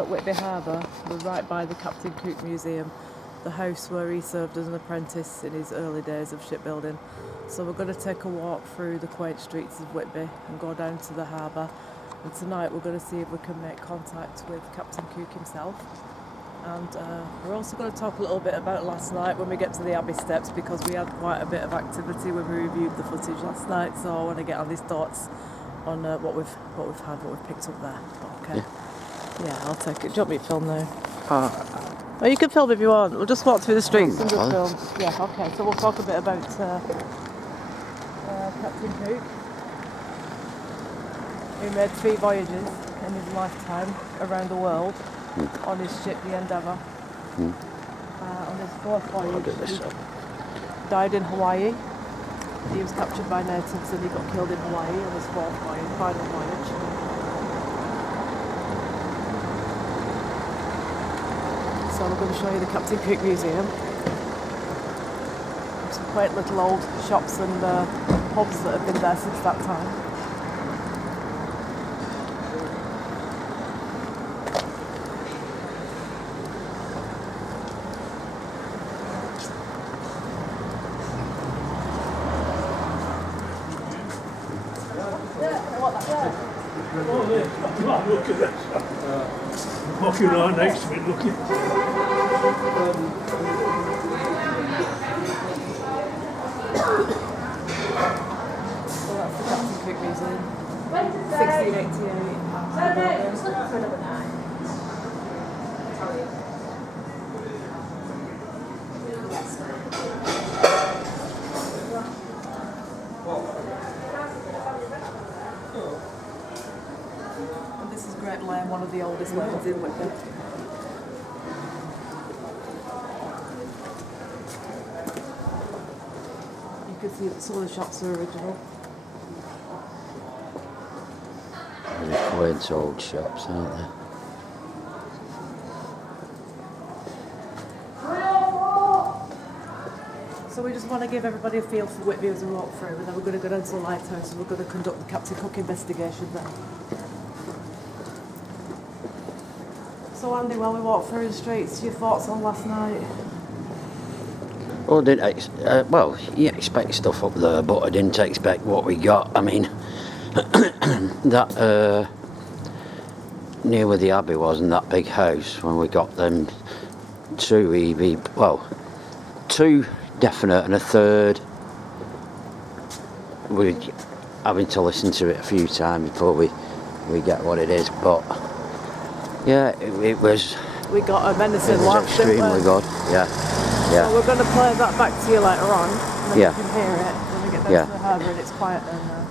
At Whitby Harbour, we're right by the Captain Cook Museum, the house where he served as an apprentice in his early days of shipbuilding. So we're going to take a walk through the quaint streets of Whitby and go down to the harbour. And tonight we're going to see if we can make contact with Captain Cook himself. And we're also going to talk a little bit about last night when we get to the Abbey Steps, because we had quite a bit of activity when we reviewed the footage last night. So I want to get on his thoughts on what we've picked up there. Okay. Yeah, I'll take it. Do you want me to film now? Oh, you can film if you want. We'll just walk through the streets and just film. Yeah, okay. So we'll talk a bit about Captain Cook, who made 3 voyages in his lifetime around the world on his ship, the Endeavour. On his 4th voyage, he died in Hawaii. He was captured by natives and he got killed in Hawaii on his 4th voyage, final voyage. So we're going to show you the Captain Cook Museum. Some quaint little old shops and pubs that have been there since that time. Look at that. Walking around next to it, looking. So that's the Captain Cook Museum. 1688. And this is Grape, one of the oldest lanes in Whitby. You can see that some of the shops are original. They're quaint old shops, aren't they? So we just want to give everybody a feel for Whitby as we walk through, and then we're going to go down to the lighthouse and we're going to conduct the Captain Cook investigation there. So Andy, while we walk through the streets, your thoughts on last night? Well, you expect stuff up there, but I didn't expect what we got. I mean, that near where the Abbey was and that big house, when we got them 2 2 definite and a third, we're having to listen to it a few times before we get what it is. But yeah, it was. We got a menacing laugh. Extremely good. Yeah. Yeah. So we're going to play that back to you later on, and then you can hear it when we get down to the harbour and it's quiet.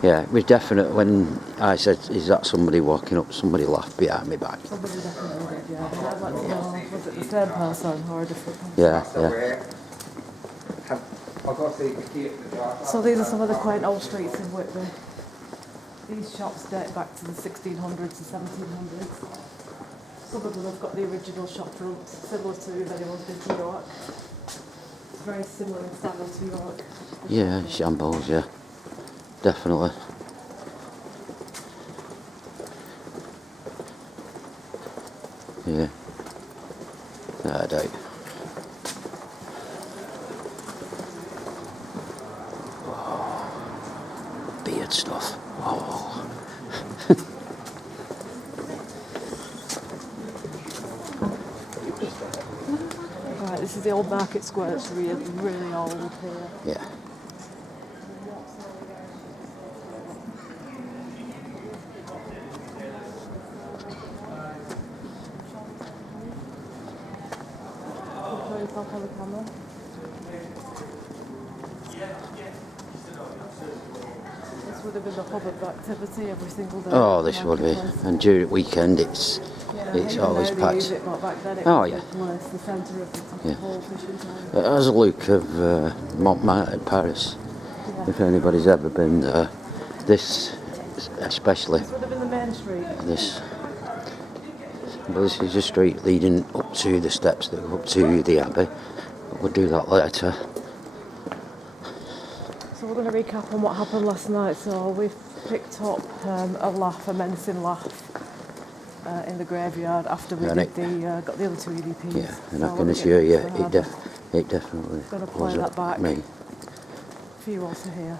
Yeah, it was definite when I said, "Is that somebody walking up?" Somebody laughed behind me back. Somebody definitely did, yeah. And I'd like to know, was it the same person or a different person? Yeah. So these are some of the quaint old streets in Whitby. These shops date back to the 1600s and 1700s. Some of them have got the original shop fronts, similar to if anyone's been to York. It's very similar in style to York. Yeah, shambles, yeah. Definitely. Yeah. I doubt. Oh. Beard stuff. Oh. Right, this is the old market square. It's really, really old here. Yeah. On the camera. This would have been the hub of activity every single day. Oh, this would be. And during the weekend, it's always packed. Oh yeah. The centre of the whole fishing town. It has a look of Montmartre, Paris. Yeah. If anybody's ever been there, this especially. This would have been the main street. Well, this is a street leading up to the steps that go up to the Abbey. We'll do that later. So we're going to recap on what happened last night. So we've picked up a menacing laugh in the graveyard after we And did it- got the other two EVPs. Yeah, and So I when can we get assure you, to the harbour, it definitely Gonna play that wasn't back. me. for you all to hear.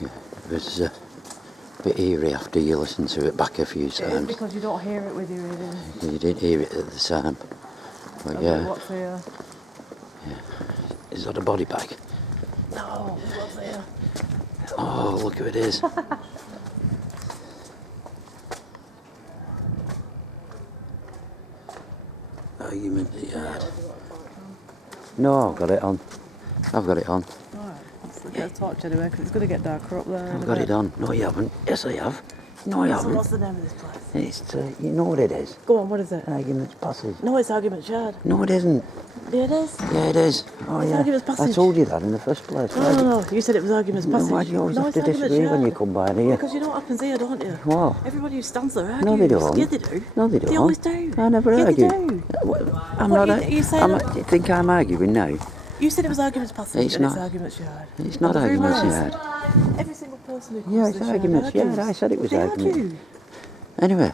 Yeah, it was a bit eerie after you listen to it back a few It is times. because you don't hear it with your ears. You didn't hear it at the time. But Okay, yeah, what's here? is that a body bag? No, what's here? Oh, look who it is. Argument at the yard. No, I've got it on. I've got it on. Alright, let's get a torch anyway because it's going to get darker up there. in I've a got bit. it on. No, you haven't. Yes, I have. No, I So haven't. what's the name of this place? It's, you know what it is. Go on, what is it? Argument's Passage. No, it's Argument's Yard. No, it isn't. Yeah, it is. Yeah, it is. Oh, It's yeah. Argument's I Passage. told you that in the first place. No. You said it was Argument's Passage. Why do you always No, have to it's Argument's disagree when Yard. you come by here? Because you know what happens here, don't you? What? Everybody who stands there argues. No, they don't. Yeah, they do. No, they don't. They always do. I never Yeah, argue. they do. I'm What, not. you say I'm that- not, you think I'm arguing now? You said it was Argument's Passage It's and not. it's Argument's Yard. It's not Who Argument's knows? Yard. Every single person who comes Yeah, to it's this yard Argument's argues. Yard. I said it was They Argument. argue. Anyway.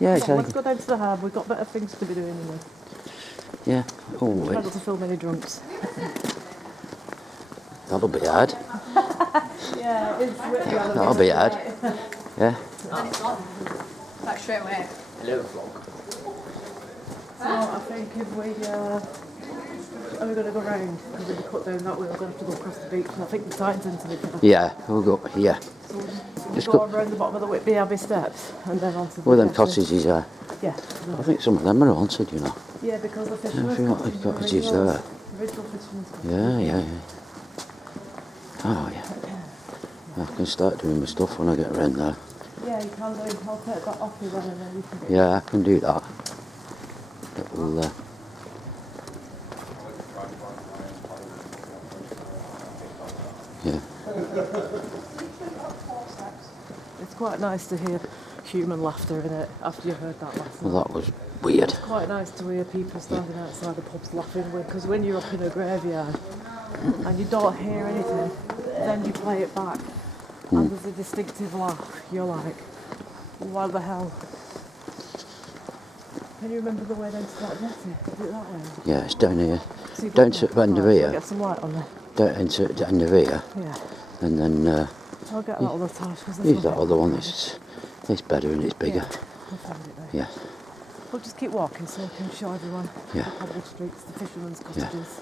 Yeah, it's Come on, let's Argument. go down to the harbour. We've got better things to be doing than this. Yeah. Oh, Try wait. not to film any drunks. That'll be hard. Yeah, it's That'll be hard. Yeah. Back straight away. So I think if we are we going to go round because if we cut down that way we're going to have to go across the beach and I think the tide's into the other. Yeah, we'll go. Yeah. So we'll Just go go- around the bottom of the Whitby Abbey steps and then onto the Well, them jetty. cottages are. Yeah. I think some of them are haunted, you know. Yeah, because the I fishermen's think cottages the are cottages original. there. Original fishermen's cottages. Yeah. Oh, yeah. I can start doing my stuff when I get around there. Yeah, you can do. I'll take that off you then and then you can get Yeah, I can do that. That will, yeah. It's quite nice to hear human laughter in it after you've heard that last night. Well, that was weird. Quite nice to hear people standing outside the pubs laughing because when you're up in a graveyard and you don't hear anything, then you play it back and there's a distinctive laugh. You're like, what the hell? Can you remember the way down to that jetty? Is it that way? Yeah, it's down here. So you've Down got to that. the end of Right, here. Get some light on there. Down into the end of here. Yeah. And then I'll get that other torch because use that other one. It's better and it's bigger. We'll find it there. Yeah. We'll just keep walking so we can show everyone Yeah. the public streets, the fishermen's Yeah. cottages.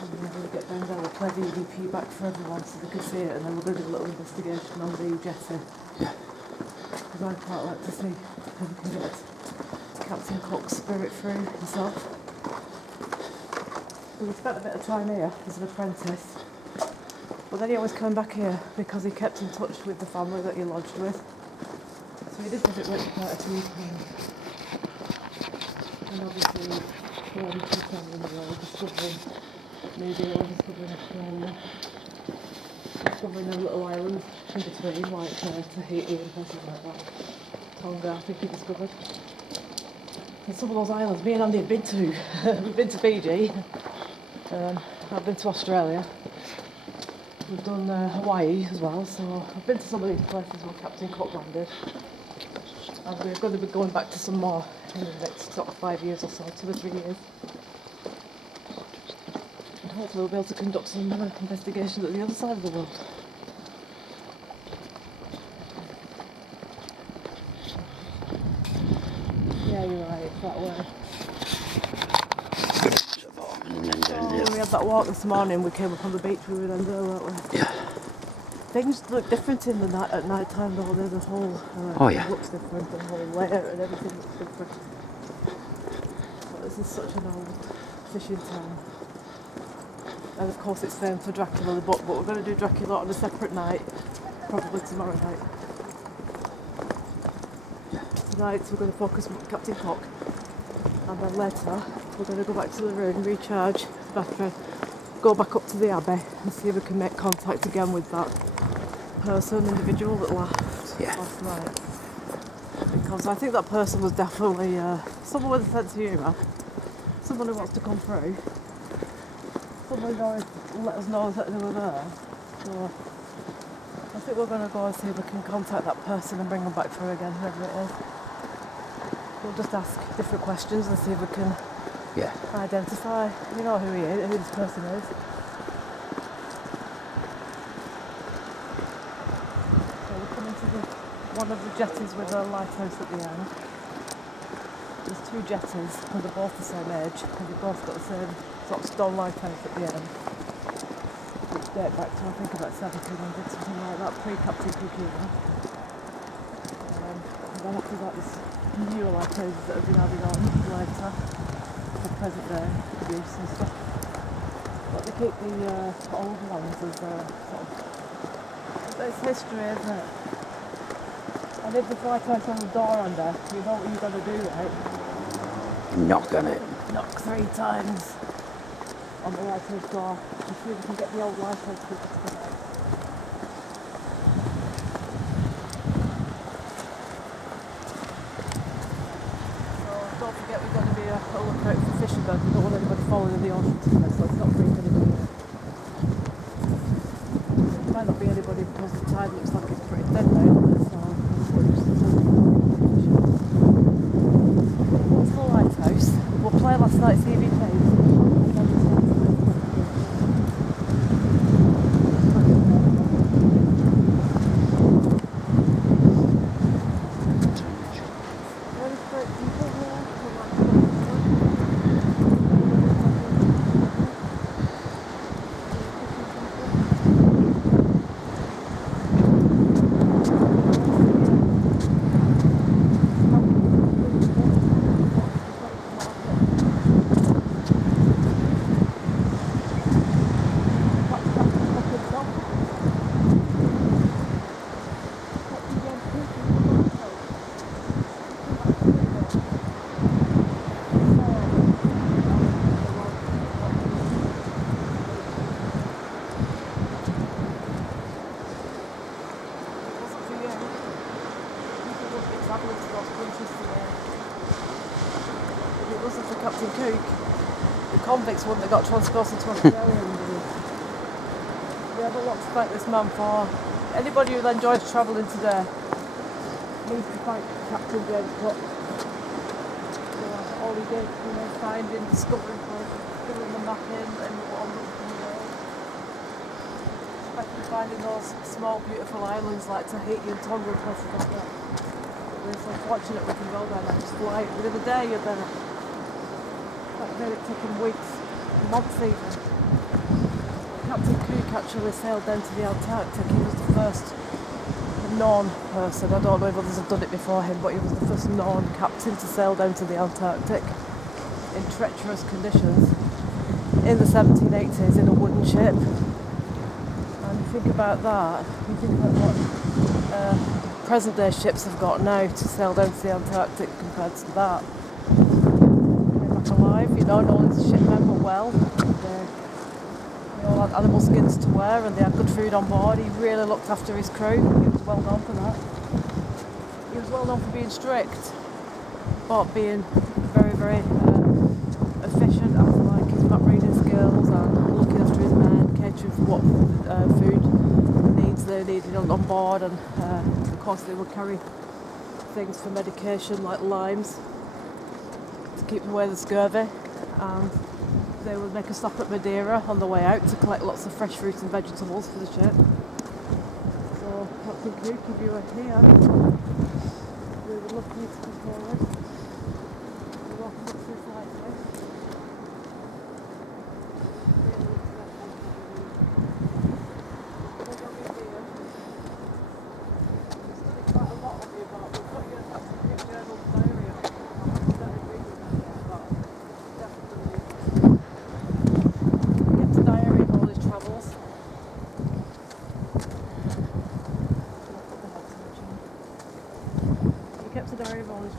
And then when we get down there, we'll play the EVP back for everyone so they can see it and then we're going to do a little investigation on the jetty. Yeah. Because I'd quite like to see if we can get Captain Cook's spirit through himself. So we spent a bit of time here as an apprentice. But then he always came back here because he kept in touch with the family that he lodged with. So he did visit Whitby quite a few times. And obviously, going to the family in the world, discovering New Zealand, discovering Australia, discovering a little island in between, like Tahiti and places like that. Tonga, I think he discovered. And some of those islands, me and Andy have been to. We've been to Fiji. I've been to Australia. We've done Hawaii as well, so I've been to some of these places where Captain Cook landed. And we're going to be going back to some more in the next sort of 5 years or so, 2 or 3 years. And hopefully we'll be able to conduct some investigations at the other side of the world. Yeah, you're right, it's that way. And then down When we there. had that walk this morning, we came up on the beach, we were then there, weren't we? Yeah. Things look different in the night at night time though. There's a whole Oh, yeah. it looks different, the whole layer and everything looks different. But this is such an old fishing town. And of course it's famed for Dracula the book, but we're going to do Dracula on a separate night, probably tomorrow night. Tonight we're going to focus on Captain Cook, and then later we're going to go back to the room, recharge the battery, go back up to the Abbey and see if we can make contact again with that individual that laughed last night. Because I think that person was definitely someone with a sense of humour, someone who wants to come through, somebody let us know that they were there. So I think we're going to go and see if we can contact that person and bring them back through again, whoever it is. We'll just ask different questions and see if we can identify, who he is, who this person is. So we're coming to one of the jetties with a lighthouse at the end. There's two jetties and they're both the same age and they've both got the same sort of stone lighthouse at the end, which date back to I think about 1700, something like that, pre-Captain Cook era. And then after that there's newer lighthouses that have been added on later for present day use and stuff. But they keep the old ones as it's history, isn't it? And if there's lighthouse on the door under, you know what you're going to do, right? Knock on it. Knock 3 times on the lighthouse door to see if we can get the old lighthouse people to come out. So don't forget we're going to be a lookout for fishermen. We don't want anybody falling in the ocean today, so it's not free for anybody. There might not be anybody because the tide looks like it's pretty dead now, doesn't it? So what's the lighthouse? We'll play last night's EV plays. Captain Cook, the convicts wouldn't have got transported to Australia. We have a lot to thank this man for. Anybody who enjoys travelling today needs to thank Captain James Cook. All he did, finding, discovering places, doing the mapping and what especially finding those small beautiful islands like Tahiti and Tonga and places like that. We're so fortunate we can go there and just fly within a day you're there. It took him weeks, months even. Captain Cook actually sailed down to the Antarctic. He was the first known person, I don't know if others have done it before him, but he was the first known captain to sail down to the Antarctic in treacherous conditions in the 1780s in a wooden ship. And you think about that, you think about what present day ships have got now to sail down to the Antarctic compared to that. Alive, knowing the shipmen were well. They all had animal skins to wear and they had good food on board. He really looked after his crew. He was well known for that. He was well known for being strict, but being very, very efficient after like his map reading skills and looking after his men, catering for what food needs they needed on board, and of course they would carry things for medication like limes to keep away the scurvy, and they would make a stop at Madeira on the way out to collect lots of fresh fruit and vegetables for the ship. So Captain Cook, if you were here, we would love for you to come forward. You're welcome up to this lighthouse.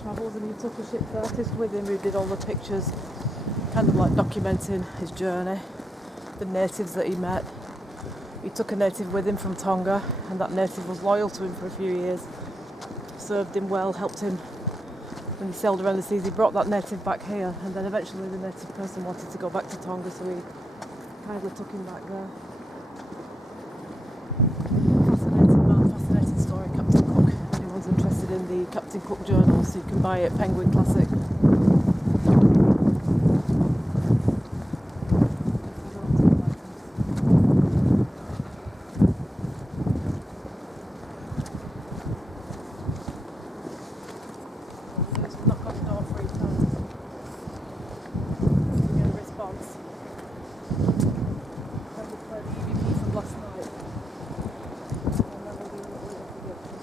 Travels, and he took a ship's artist with him who did all the pictures, kind of like documenting his journey, the natives that he met. He took a native with him from Tonga, and that native was loyal to him for a few years, served him well, helped him when he sailed around the seas. He brought that native back here, and then eventually the native person wanted to go back to Tonga, so he kindly took him back there. Fascinating man, fascinating story, Captain Cook. If anyone's interested in the Captain Cook journal, so you can buy it, Penguin Classic. Knock on the door 3 times. You get a response. Then we play the EVP from last night. And then we'll do a little introduction.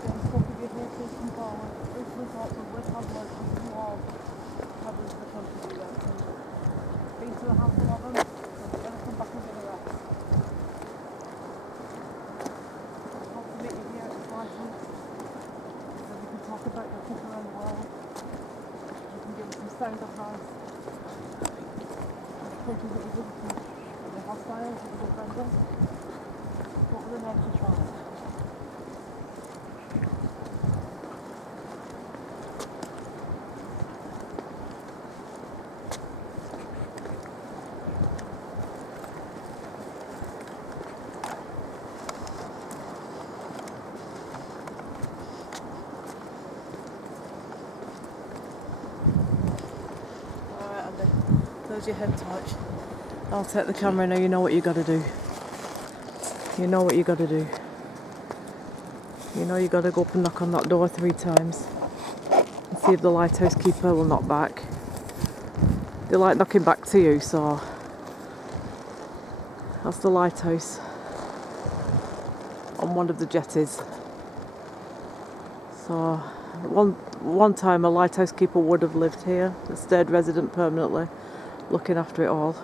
James Cook, if you're here, please come forward. If we thought we would have one, you all have us the country do that. Been to a handful of them, so we're going to come back and do the rest. Hope to meet you here at the lighthouse, so we can talk about your trip around the world. You can give us some sound advice. Countries that you visited, were they hostile, were they friendly? What were the nature trials? Alright, Andy, there's your head torch. I'll take the camera now, you know what you gotta do. You know what you gotta do. You know you gotta go up and knock on that door 3 times. And see if the lighthouse keeper will knock back. They like knocking back to you, so that's the lighthouse on one of the jetties. So one time a lighthouse keeper would have lived here, stayed resident permanently, looking after it all.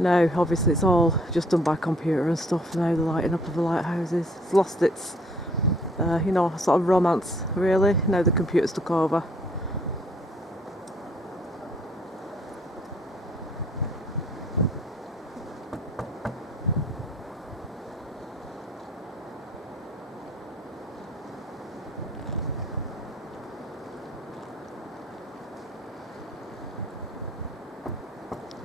Now obviously it's all just done by computer and stuff now, the lighting up of the lighthouses. It's lost its sort of romance really, now the computer's took over.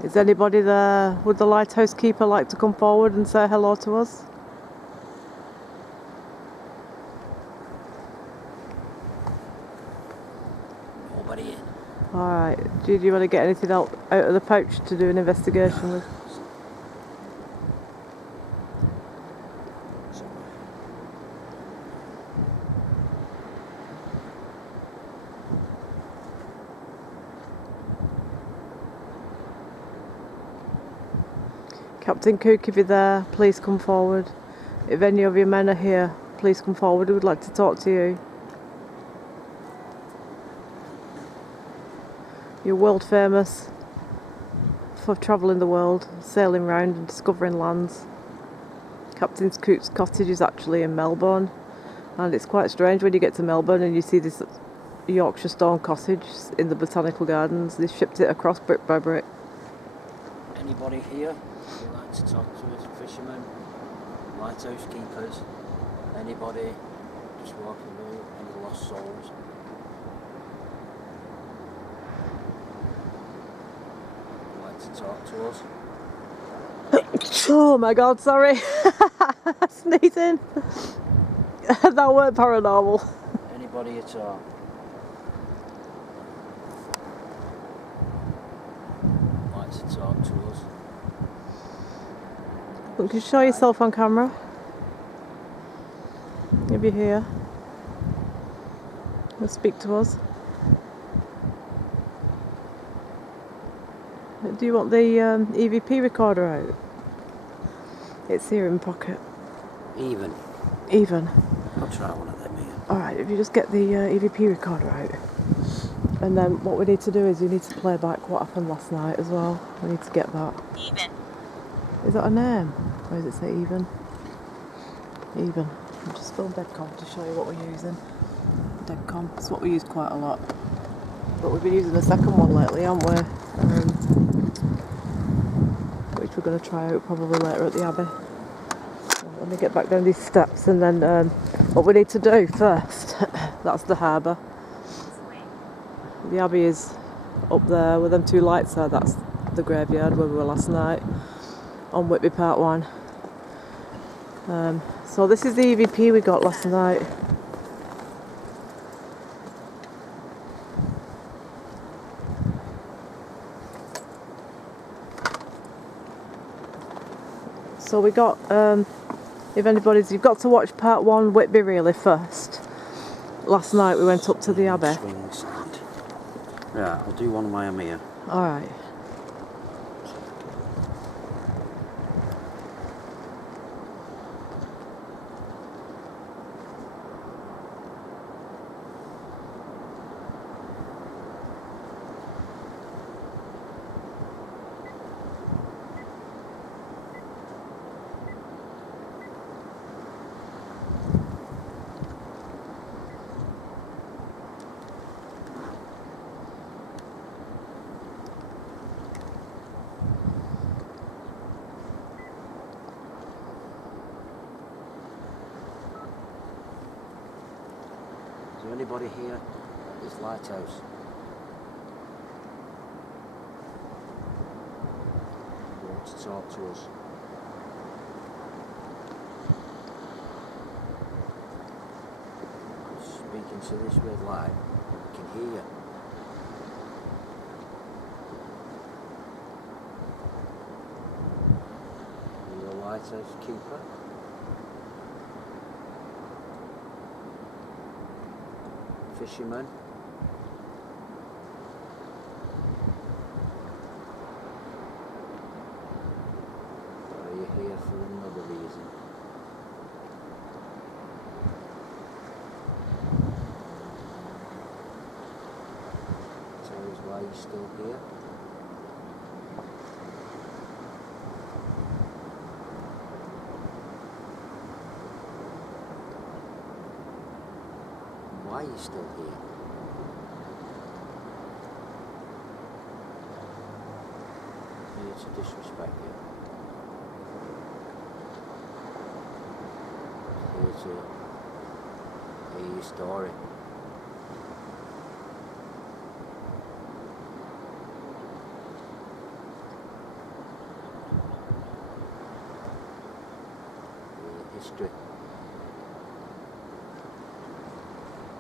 Is anybody there? Would the lighthouse keeper like to come forward and say hello to us? Nobody in. Alright, do you want to get anything out of the pouch to do an investigation with? Captain Cook, if you're there, please come forward. If any of your men are here, please come forward. We would like to talk to you. You're world famous for travelling the world, sailing round and discovering lands. Captain Cook's cottage is actually in Melbourne, and it's quite strange when you get to Melbourne and you see this Yorkshire stone cottage in the botanical gardens. They shipped it across brick by brick. Anybody here who'd like to talk to us? Fishermen, lighthouse keepers, anybody just walking away, any lost souls? Who'd like to talk to us? Oh my god, sorry. Sneezing. That weren't paranormal. Anybody at all? Like to talk to us? Look, can you show yourself on camera? If you're here. And speak to us. Do you want the EVP recorder out? It's here in pocket. Even. I'll try one of them here. Alright, if you just get the EVP recorder out. And then what we need to do is you need to play back what happened last night as well. We need to get that. Even. Is that a name? Or does it say even? Even. I'll just film Deadcom to show you what we're using. Deadcom, it's what we use quite a lot. But we've been using the second one lately, haven't we? Which we're going to try out probably later at the Abbey. So let me get back down these steps and then what we need to do first, that's the harbour. The abbey is up there with them two lights there. That's the graveyard where we were last night on Whitby Part 1. So this is the EVP we got last night. So we got, if anybody's, you've got to watch Part 1 Whitby really first. Last night we went up to the abbey. Swing stand. Right, I'll do one while I'm here. Alright. Is there anybody here at this lighthouse? Who wants to talk to us? Speaking to this red light, I can hear you. Are you a lighthouse keeper? Fisherman? Or are you here for another reason? Tell us why you're still here? Why are you still here? Here to disrespect you. Here to hear your story. Hear your history.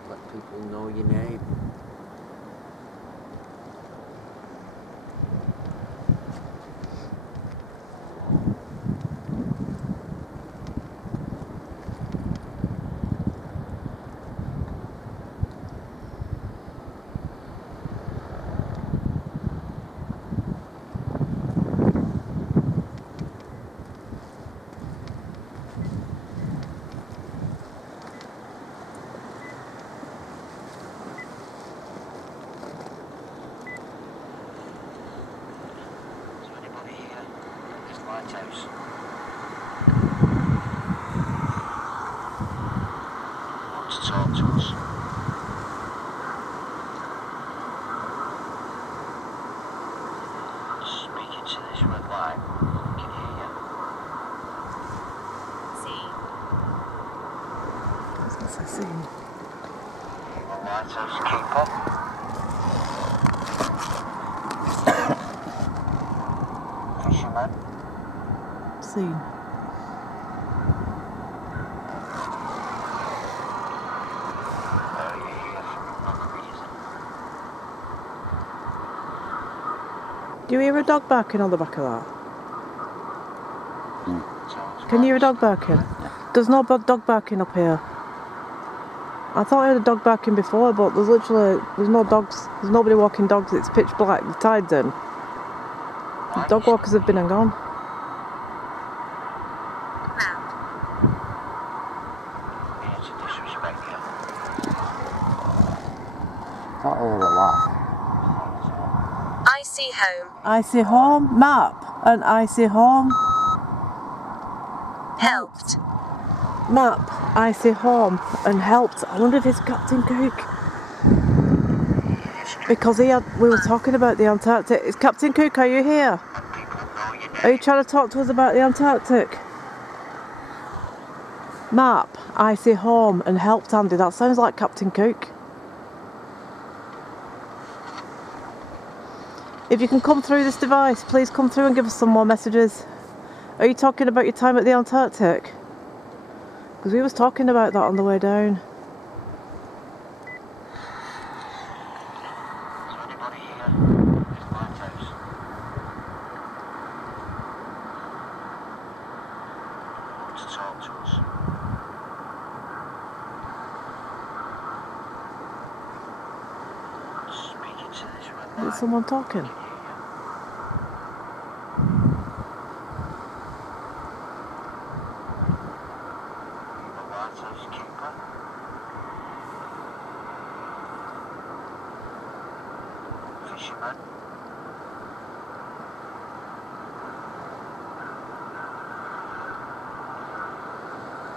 Let people know your name. Lighthouse. Wants to talk to us. Speaking to this red light, I can hear you. What's that saying? You a lighthouse keeper? Fisherman? Scene. Are you here for another reason? Do you hear a dog barking on the back of that? Tell us Can why you hear a dog barking? There's no dog barking up here. I thought I heard a dog barking before, but there's no dogs. There's nobody walking dogs. It's pitch black. The tide's in. The dog walkers have been and gone. Here to disrespect you. Can't hear a laugh. I see home. I see home map and I see home Helped. map. I see home and helped. I wonder if it's Captain Cook. Because we were talking about the Antarctic. Is Captain Cook, are you here? Are you trying to talk to us about the Antarctic? Map, I see home and helped Andy. That sounds like Captain Cook. If you can come through this device, please come through and give us some more messages. Are you talking about your time at the Antarctic? Because we was talking about that on the way down. Is anybody here? It's the lighthouse. Want to talk to us? Speaking to this red light. Is someone talking? The lighthouse keeper. Fisherman.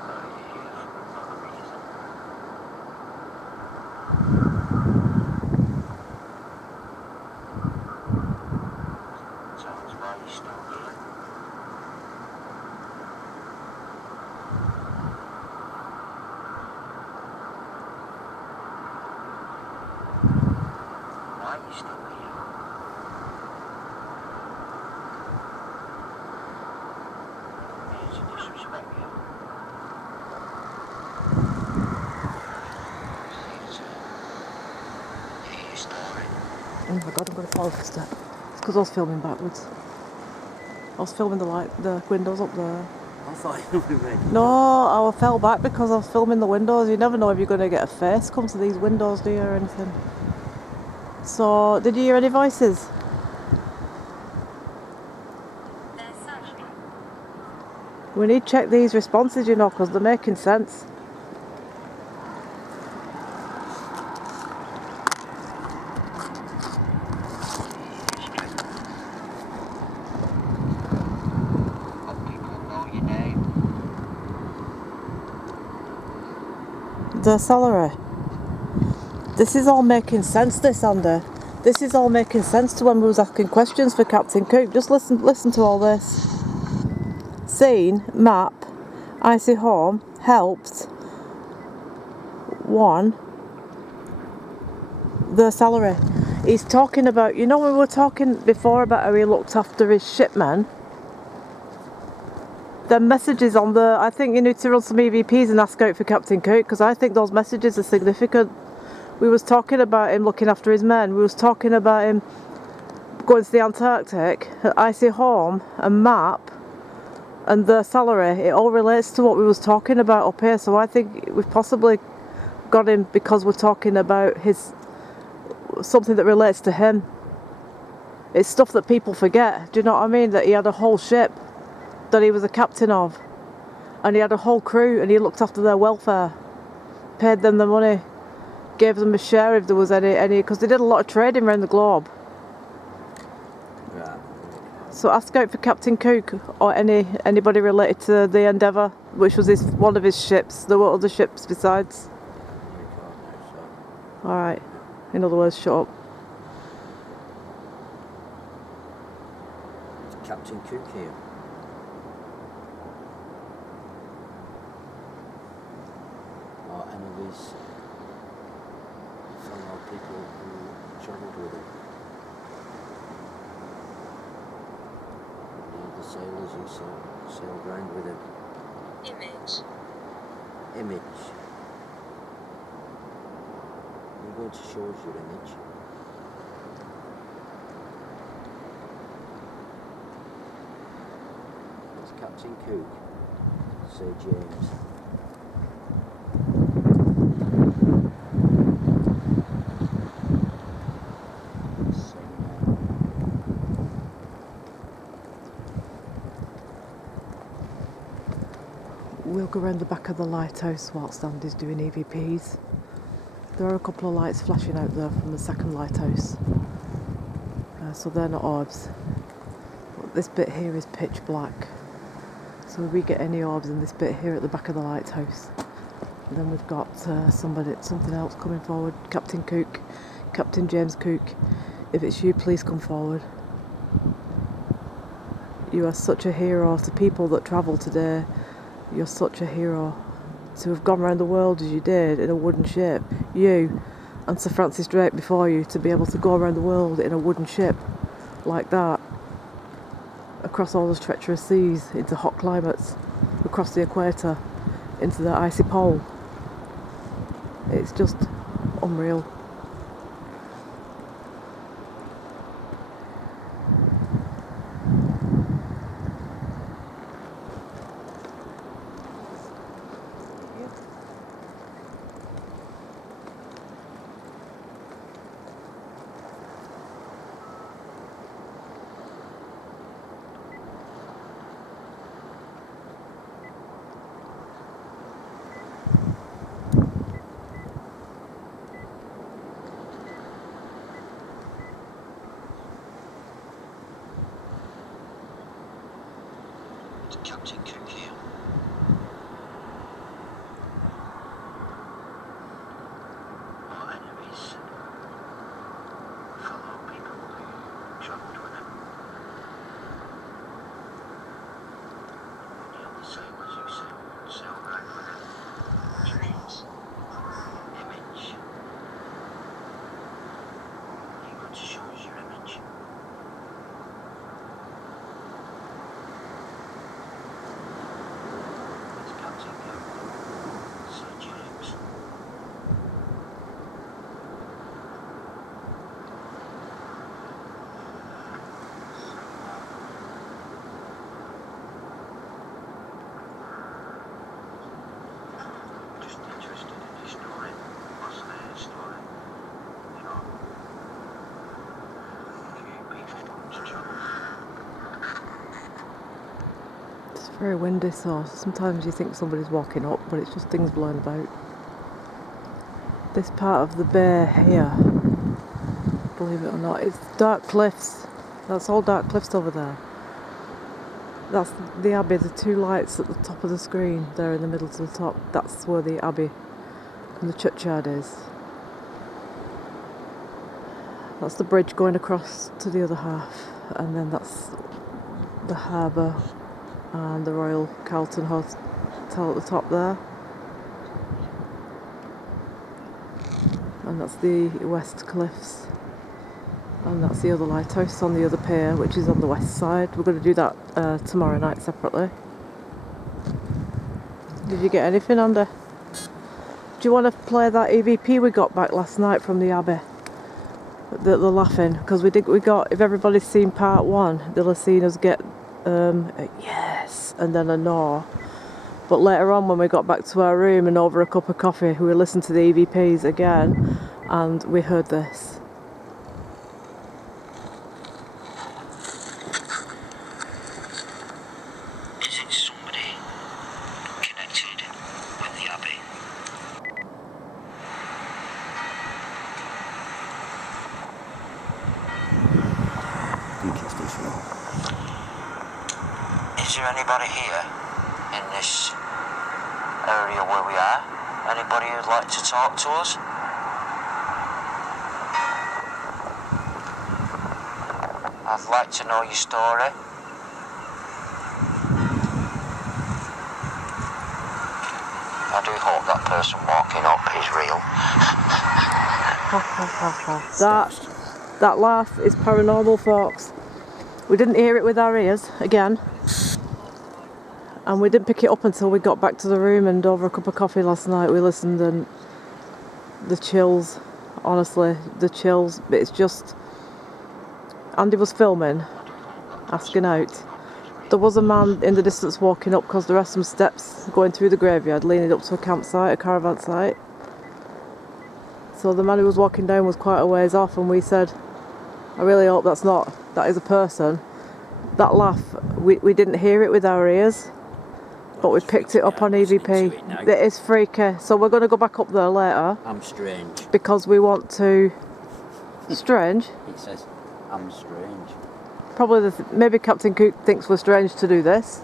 Are you here for another reason? Tell us why you're still here. Why are you still here? Here to disrespect you. Here to hear your story. Oh my god, I'm going to fall off the step. It's because I was filming backwards. I was filming the windows up there. I thought you were ready. No, I fell back because I was filming the windows. You never know if you're going to get a face come to these windows, do you, or anything. So, did you hear any voices? We need to check these responses, you know, because they're making sense. Let people know your name. The celery. This is all making sense, this, Andy. This is all making sense to when we was asking questions for Captain Cook. Just listen to all this. Scene, map, icy home, helped. 1. The salary. He's talking about, you know, we were talking before about how he looked after his shipmen. The messages on the, I think you need to run some EVPs and ask out for Captain Cook, because I think those messages are significant. We was talking about him looking after his men. We was talking about him going to the Antarctic, icy home, a map, and the salary. It all relates to what we was talking about up here. So I think we've possibly got him because we're talking about his something that relates to him. It's stuff that people forget. Do you know what I mean? That he had a whole ship that he was a captain of, and he had a whole crew, and he looked after their welfare, paid them the money, gave them a share if there was any, because they did a lot of trading around the globe. Right. So ask out for Captain Cook or anybody related to the Endeavour, which was one of his ships. There were other ships besides. Alright. In other words, shut up. Captain Cook here. Or any of his fellow people who travelled with him. The sailors who sailed round with him. Image. I'm going to show us your image. It's Captain Cook, Sir James. We'll go around the back of the lighthouse whilst Andy's doing EVPs. There are a couple of lights flashing out there from the second lighthouse. So they're not orbs. But this bit here is pitch black. So if we get any orbs in this bit here at the back of the lighthouse. And then we've got something else coming forward. Captain Cook, Captain James Cook. If it's you, please come forward. You are such a hero to people that travel today. You're such a hero to have gone around the world as you did in a wooden ship. You and Sir Francis Drake before you, to be able to go around the world in a wooden ship like that across all those treacherous seas into hot climates, across the equator, into the icy pole. It's just unreal. Captain Cook here. Our enemies follow people who travelled with them. Nearly the same as you sail right with them. Image. You got to show us your image. It's very windy, so sometimes you think somebody's walking up, but it's just things blowing about. This part of the bay here, believe it or not, it's dark cliffs. That's all dark cliffs over there. That's the Abbey, the two lights at the top of the screen, there in the middle to the top. That's where the Abbey and the churchyard is. That's the bridge going across to the other half, and then that's the harbour and the Royal Carlton Hotel at the top there. And that's the West Cliffs. And that's the other lighthouse on the other pier, which is on the west side. We're going to do that tomorrow night separately. Did you get anything, Andy? Do you want to play that EVP we got back last night from the Abbey? They're laughing because we got. If everybody's seen part one, they'll have seen us get a yes and then a no. But later on, when we got back to our room and over a cup of coffee, we listened to the EVPs again, and we heard this. Is it somebody connected with the Abbey? Is there anybody here in this area where we are? Anybody who'd like to talk to us? I'd like to know your story. I do hope that person walking up is real. That laugh is paranormal, folks. We didn't hear it with our ears, again. And we didn't pick it up until we got back to the room, and over a cup of coffee last night we listened, and the chills, honestly, the chills. It's just, Andy was filming, asking out. There was a man in the distance walking up because there are some steps going through the graveyard leading up to a campsite, a caravan site. So the man who was walking down was quite a ways off, and we said, I really hope that is a person. That laugh, we didn't hear it with our ears, but we picked it up on EVP. It is freaky, so we're going to go back up there later. I'm strange. Because we want to... Strange? It says, I'm strange. Probably maybe Captain Cook thinks we're strange to do this.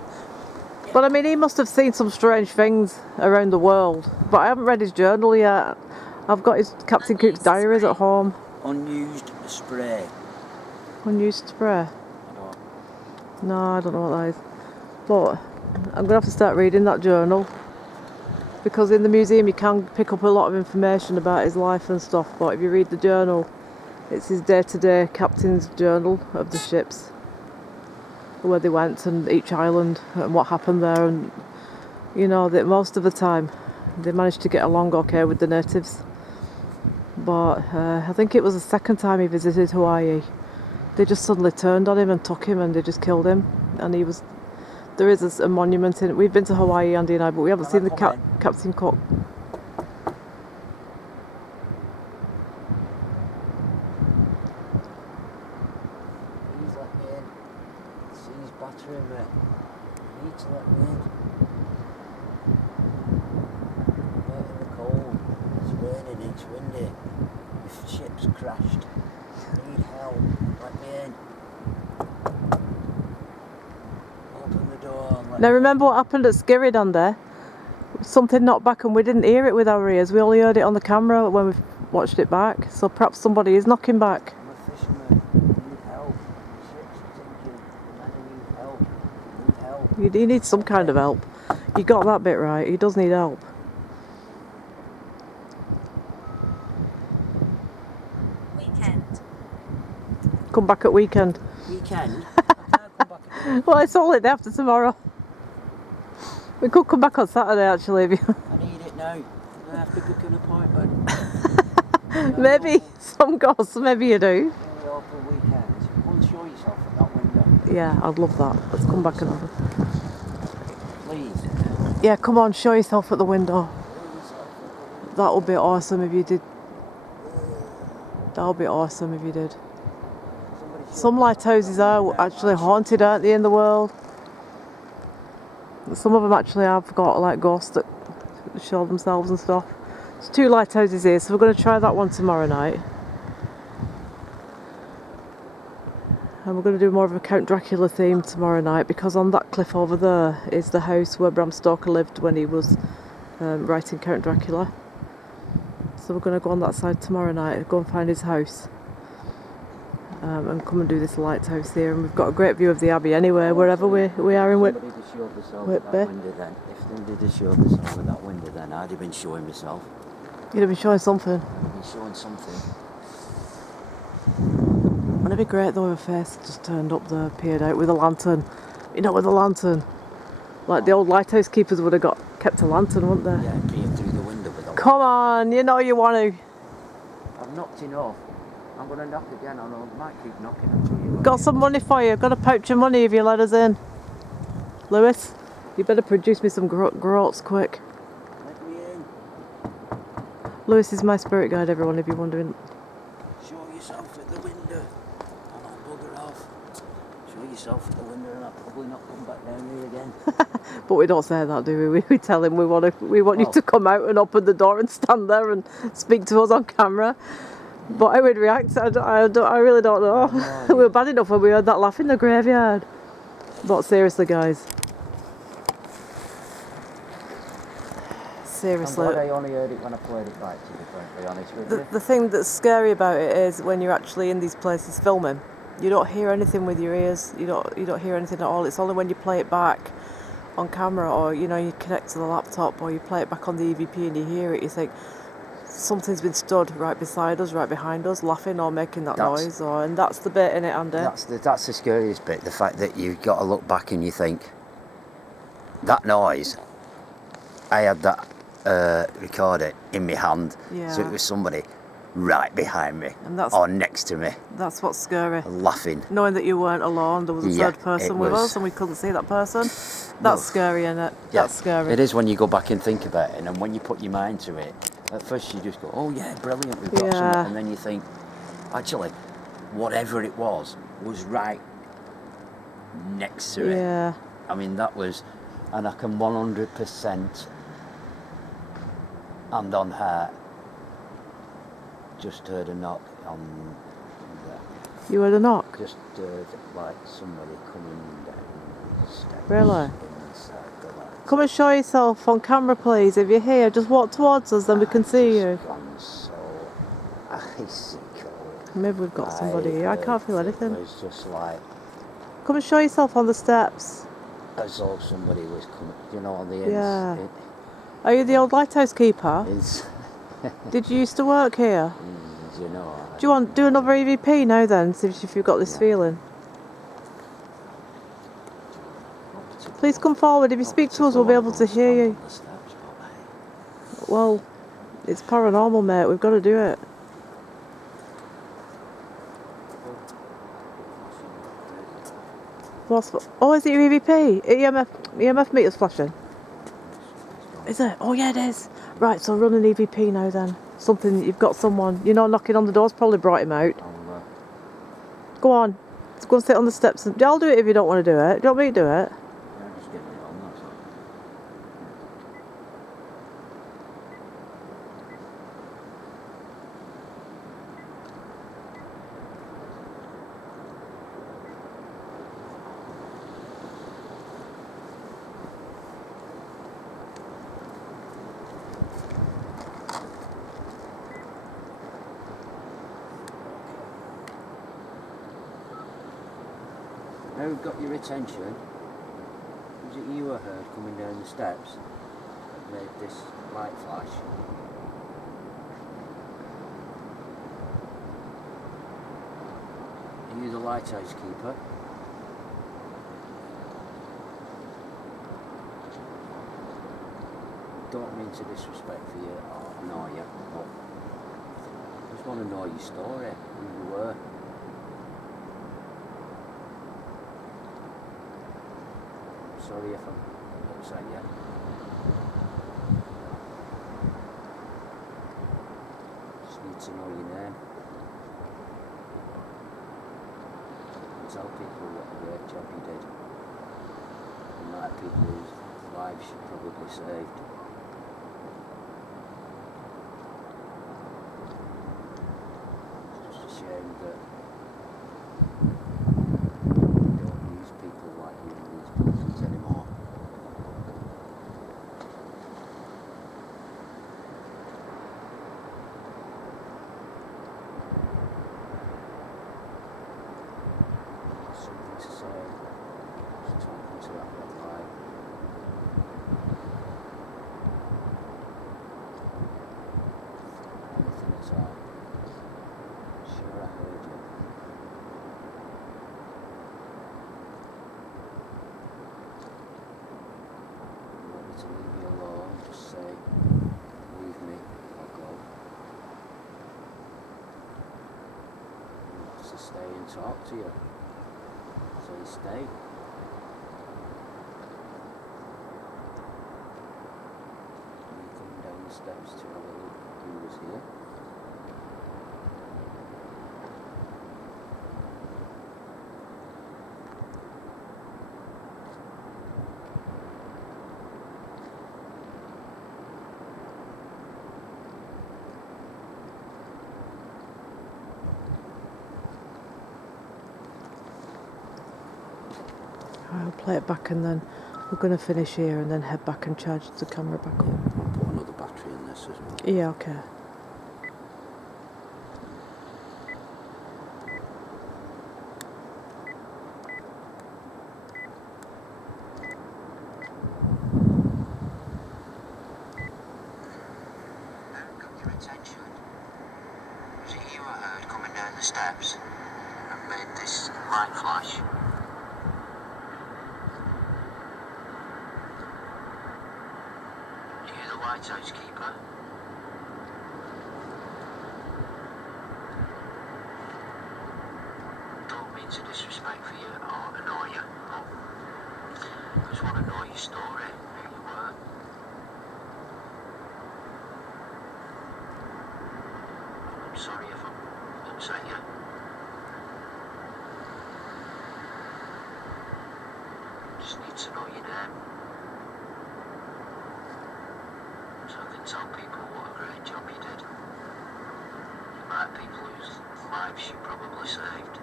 But I mean, he must have seen some strange things around the world. But I haven't read his journal yet. I've got his Captain Cook's diaries at home. Unused spray. Unused spray? No, I don't know what that is. But I'm going to have to start reading that journal. Because in the museum you can pick up a lot of information about his life and stuff. But if you read the journal, It's his day-to-day captain's journal of the ships, where they went and each island and what happened there. And you know that most of the time they managed to get along okay with the natives, but I think it was the second time he visited Hawaii, they just suddenly turned on him and took him and they just killed him. And there is a monument in. We've been to Hawaii, Andy and I, but we haven't seen the Captain Cook. Please let me in. Sea's battering me. You need to let me in. I'm out in the cold. It's raining, it's windy. The ship's crashed. I need help. Let me in. Open the door and let Now me remember what happened at Skirrid there? Something knocked back and we didn't hear it with our ears. We only heard it on the camera when we watched it back. So perhaps somebody is knocking back. I'm a fisherman. I need help. The ship's sinking. And I need help. I need help. He needs some kind of help. You got that bit right. He does need help. Weekend. Come back at weekend. Weekend? I can't come back again. Well, it's all in after tomorrow. We could come back on Saturday actually. If you I need it now. I have to book an appointment. maybe some ghosts, maybe you do. Really awful weekends. Go and show yourself at that window. Yeah, I'd love that. Let's come back and Please. yeah, come on, show yourself at the window. That would be awesome if you did. That would be awesome if you did. Some lighthouses are actually haunted, aren't they, in the world? Some of them actually have got like ghosts that show themselves and stuff. There's 2 lighthouses here, so we're going to try that one tomorrow night. And we're going to do more of a Count Dracula theme tomorrow night, because on that cliff over there is the house where Bram Stoker lived when he was writing Count Dracula. So we're going to go on that side tomorrow night, go and find his house. And come and do this lighthouse here. And we've got a great view of the Abbey anyway, wherever we are in Whitby. If somebody had showed themselves at that window then I'd have been showing myself. You'd have been showing something. I'd be showing something. Wouldn't it be great though if a face just turned up there, peered out with a lantern? You know, with a lantern. Like the old lighthouse keepers would have kept a lantern, wouldn't they? Yeah, peered through the window with a Come on, you know you want to. I've knocked enough. I'm going to knock again. I might keep knocking until you Got some money for you. Got a pouch of money if you let us in. Lewis, you better produce me some groats quick. Let me in. Lewis is my spirit guide, everyone, if you're wondering. Show yourself at the window. And I'll bugger off. Show yourself at the window and I'll probably not come back down here again. But we don't say that, do we? We tell him we want you to come out and open the door and stand there and speak to us on camera. But how we'd react, I really don't know. No, We were bad enough when we heard that laugh in the graveyard. But seriously, guys. Seriously. I'm glad I only heard it when I played it back, to be frankly honest with you. The thing that's scary about it is when you're actually in these places filming, you don't hear anything with your ears. You don't hear anything at all. It's only when you play it back on camera, or you connect to the laptop, or you play it back on the EVP and you hear it. You think something's been stood right beside us, right behind us, laughing or making that noise, and that's the bit in it, Andy. That's the scariest bit. The fact that you've got to look back and you think that noise. I had that recorder in my hand, so it was somebody right behind me or next to me. That's what's scary. Laughing. Knowing that you weren't alone, there was a third person with us and we couldn't see that person. That's scary, isn't it? Yeah, that's scary. It is when you go back and think about it, and when you put your mind to it, at first you just go, oh yeah, brilliant, we've got something, and then you think, actually, whatever it was right next to it. Yeah. I mean, that was, and I can 100% hand on heart, just heard a knock on the... You heard a knock? Just heard like somebody coming down the steps. Really? Inside the light. Come and show yourself on camera, please. If you're here, just walk towards us, then we can see you. Gone so icy cold. Maybe we've got somebody here. I can't feel anything. It was just like, Come and show yourself on the steps. as though somebody was coming, on the ends. Yeah. Are you the old lighthouse keeper? It's Did you used to work here? You know. Do you want to do another EVP now then, see if you've got this feeling? Please come forward. If you speak to us, we'll be able to hear you. Well, it's paranormal, mate. We've got to do it. Oh, is it your EVP? EMF meter's flashing. Is it? Oh yeah, it is. Right, so run an EVP now then. Something, you've got someone, knocking on the door's probably brought him out. Go on. Let's go and sit on the steps. I'll do it if you don't want to do it. Do you want me to do it? Now we've got your attention. Was it you I heard coming down the steps that made this light flash? Are you the lighthouse keeper? Don't mean to disrespect for you or annoy you, but I just want to know your story, who you were. Sorry if I'm upset you. Just need to know your name. And tell people what a great job you did. And that people whose lives you probably saved. It's just a shame that we don't use people like you in these buildings anymore. Something to say, just talking to that red light. Anything at all. Sure, I heard you. You want me to leave you alone? Just say, leave me, I'll go. You want to stay and talk to you. So you stay. You coming down the steps to have a look who was here. I'll play it back and then we're going to finish here and then head back and charge the camera back up. I'll put another battery in this as well. Yeah, okay. Got your attention. Was it you I heard coming down the steps and made this light flash? Are you the lighthouse keeper? Don't mean to disrespect for you or annoy you, but I just want to know your story, who you were. I'm sorry if I'm upset you. Just need to know your name. So I can tell people what a great job you did. You might have people whose lives you probably saved.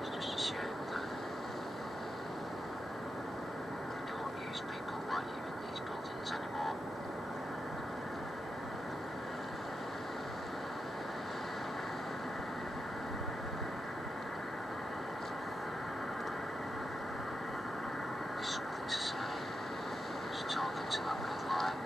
It's just a shame that they don't use people like you in these buildings anymore. There's something to say. Just talking to that red light.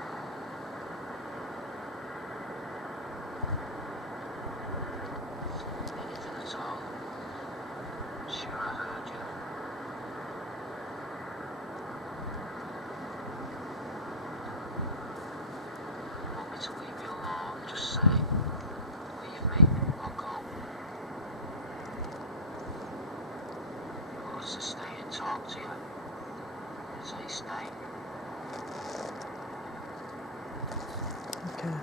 wants to stay and talk to you. Say stay. Okay.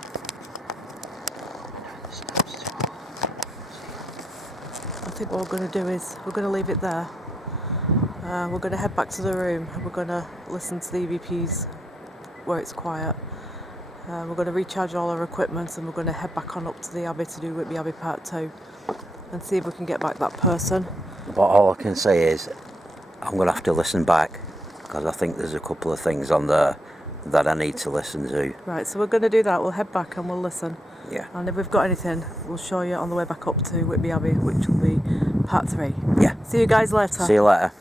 I think what we're going to do is we're going to leave it there. We're going to head back to the room. We're going to listen to the EVPs where it's quiet. We're going to recharge all our equipment and we're going to head back on up to the Abbey to do Whitby Abbey Part 2 and see if we can get back that person. But all I can say is I'm going to have to listen back because I think there's a couple of things on there that I need to listen to. Right, so we're going to do that. We'll head back and we'll listen. Yeah. And if we've got anything, we'll show you on the way back up to Whitby Abbey, which will be Part 3. Yeah. See you guys later. See you later.